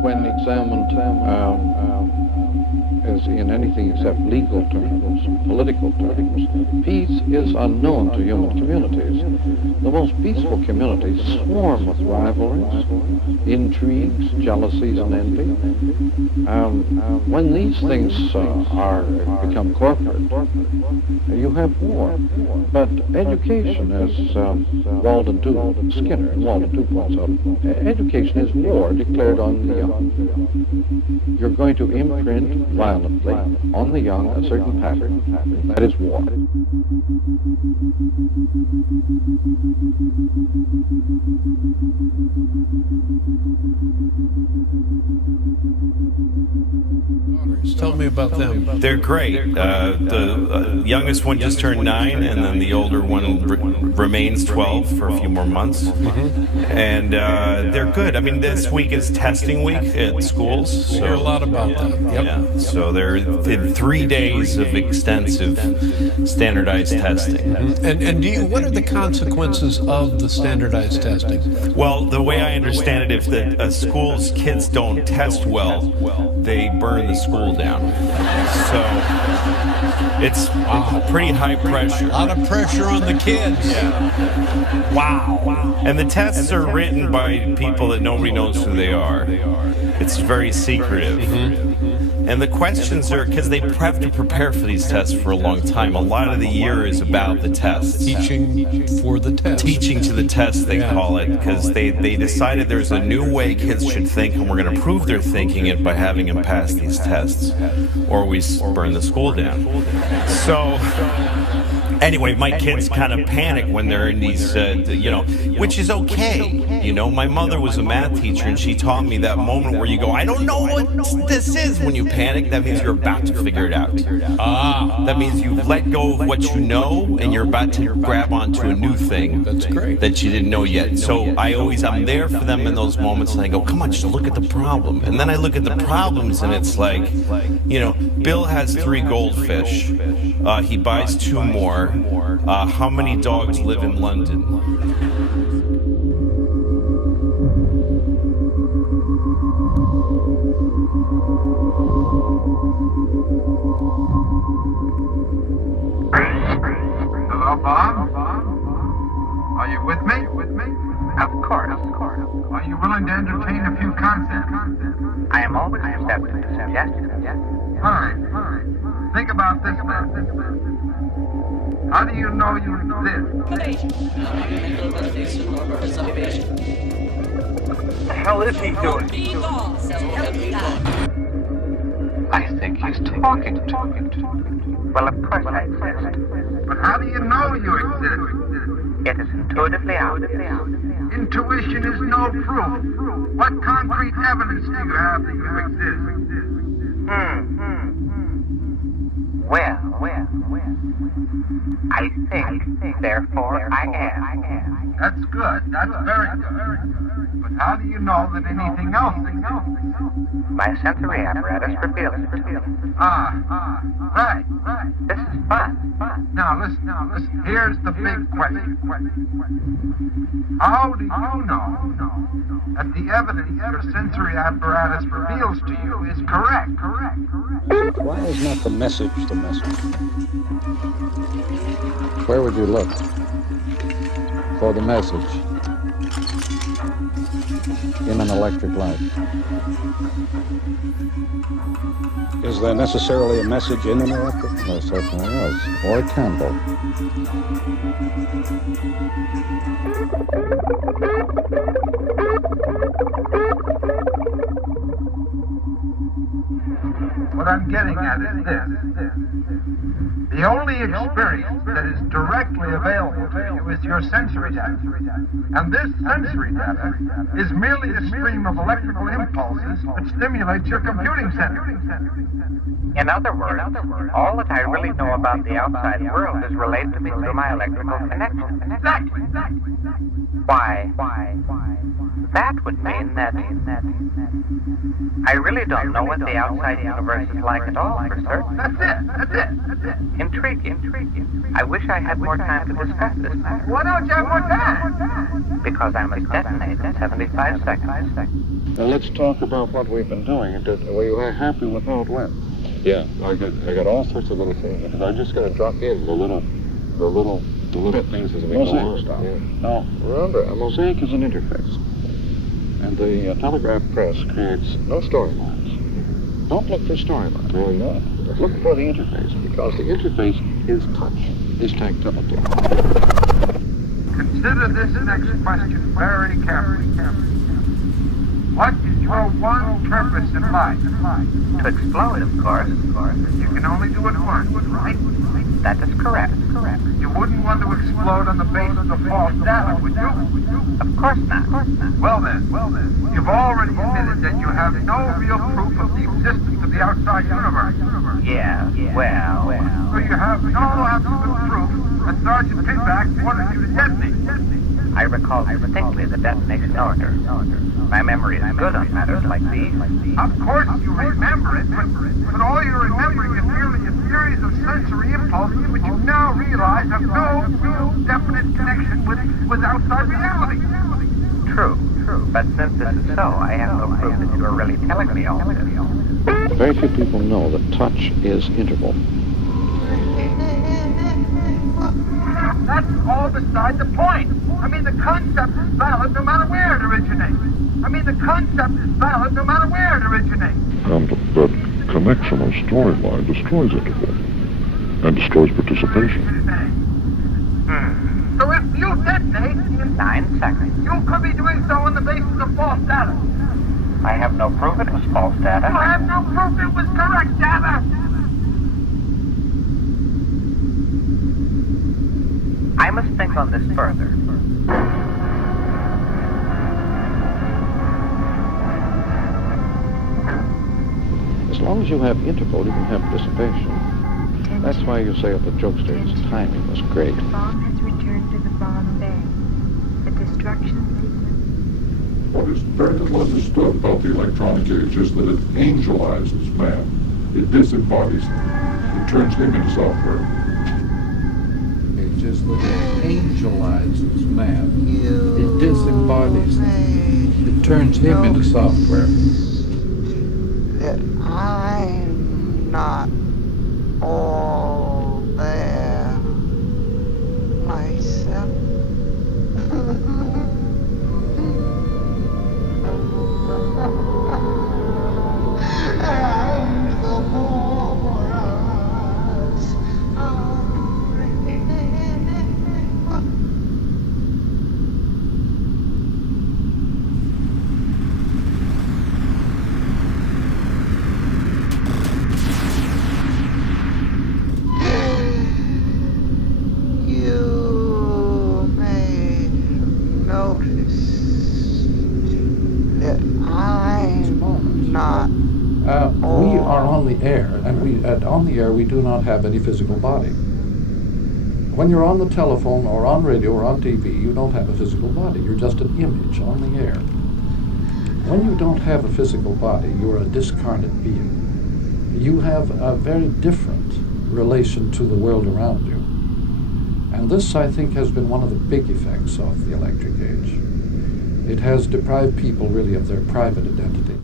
When examined as in anything except legal terms, political terms, peace is unknown to human communities. The most peaceful communities swarm with rivalries, intrigues, jealousies, and envy. When these things become corporate, you have war. But education, as Skinner and Walden 2 points out, education is war declared on the young. You're going to imprint violently on the young a certain pattern. That is war. Tell me about them. They're great. The youngest one just turned 9, and then the older one remains 12 for a few more months. And they're good. I mean, this week is testing week at schools. We hear a lot about that. Yep. Yeah. So they're in 3 days of extensive standardized testing. And what are the consequences of the standardized testing? Well, the way I understand it, if the school's kids don't test well, they burn the school down. So it's pretty high pressure. A lot of pressure on the kids. Yeah. Wow. And the tests are written by people that nobody knows who they are. It's very secretive. And the questions are, because they have to prepare for these tests for a long time. A lot of the year is about the tests. Teaching for the test. Teaching to the test, they call it, because they decided there's a new way kids should think, and we're going to prove they're thinking it by having them pass these tests, or we burn the school down. So anyway, my kids kind of panic when they're in these, which is okay. My mother was a math teacher, and she taught me that moment where you go, I don't know what this is. When you panic, that means you're about to figure it out. That means you let go of what you know, and you're about to grab onto a new thing. That's great. That you didn't know yet. So I'm there for them in those moments, and I go, come on, just look at the problem. And then I look at the problems, and it's like, Bill has 3 goldfish. He buys 2 more. How many dogs live in London? Hello, Bob? Are you with me? Of course. Are you willing to entertain a few concepts? I am always receptive to suggestions. Fine. Think about this, man. How do you know you exist? What the hell is he doing? I think he's talking to me. Well, of course I exist. But how do you know you exist? It is intuitively out. Intuition is no proof. What concrete evidence do you have that you exist? Well, I think, therefore I am. That's good. That's very good. But how do you know that anything else exists? My sensory apparatus reveals it to me. Right. This is fun. Now listen. Here's the big question. How do you know that the evidence your sensory apparatus reveals to you is correct? Why is not the message the message? Where would you look for the message in an electric light? Is there necessarily a message in an electric? There certainly is. Or a candle. What I'm getting at is this. The only experience that is directly available to you is your sensory data. And this sensory data is merely a stream of electrical impulses that stimulates your computing center. In other words, all that I really know about the outside world is relayed to me through my electrical connection. Exactly. Why? That would mean that I really don't know what the outside universe is like at all, for certain. That's it. Intriguing. I wish I had more time to discuss this matter. Why don't you have more time? Because I must detonate in 75 seconds. Now let's talk about what we've been doing. Were you happy with how it went? Yeah, I got all sorts of little things. Because I'm just going to drop in the little things as we go on. Yeah. Now, remember, a mosaic is an interface. And the telegraph press creates no storylines. Don't look for storylines. Really not. Look for the interface, because the interface is touch, is tactility. Consider this next question very carefully. What is your one purpose in life? To explode, of course. You can only do it once, right? That is correct. You wouldn't want to explode on the basis of false data, would you? Of course not. Well then, you've already admitted that you have no real proof of the existence of the outside universe. Yeah, well. So you have no absolute proof that Sergeant Pinback wanted you to detonate. I recall distinctly the detonation order. My memory is good on matters like these. Of course you remember it, but all you're remembering is merely a series of sensory impulses which you now realize have no real definite connection with outside reality. True. But since this is so, I have no proof that you are really telling me all this. Very few people know that touch is integral. That's all beside the point. I mean, the concept is valid no matter where it originates. And that connection or storyline destroys interval and destroys participation. So if you detonate in 9 seconds, you could be doing so on the basis of false data. I have no proof it was false data. I have no proof it was correct data. I must think on this further. As long as you have interval, you can have participation. That's why you say at the jokesters, timing was great. The bomb has returned to the bomb bay. The destruction sequence. What is very little understood about the electronic age is that it angelizes man. It disembodies him. It turns him into software. It's just that it angelizes man. It disembodies him. It turns him into software. That I'm not all there myself. We are on the air, and on the air we do not have any physical body. When you're on the telephone or on radio or on TV, you don't have a physical body. You're just an image on the air. When you don't have a physical body, you're a discarnate being. You have a very different relation to the world around you. And this, I think, has been one of the big effects of the electric age. It has deprived people really of their private identity.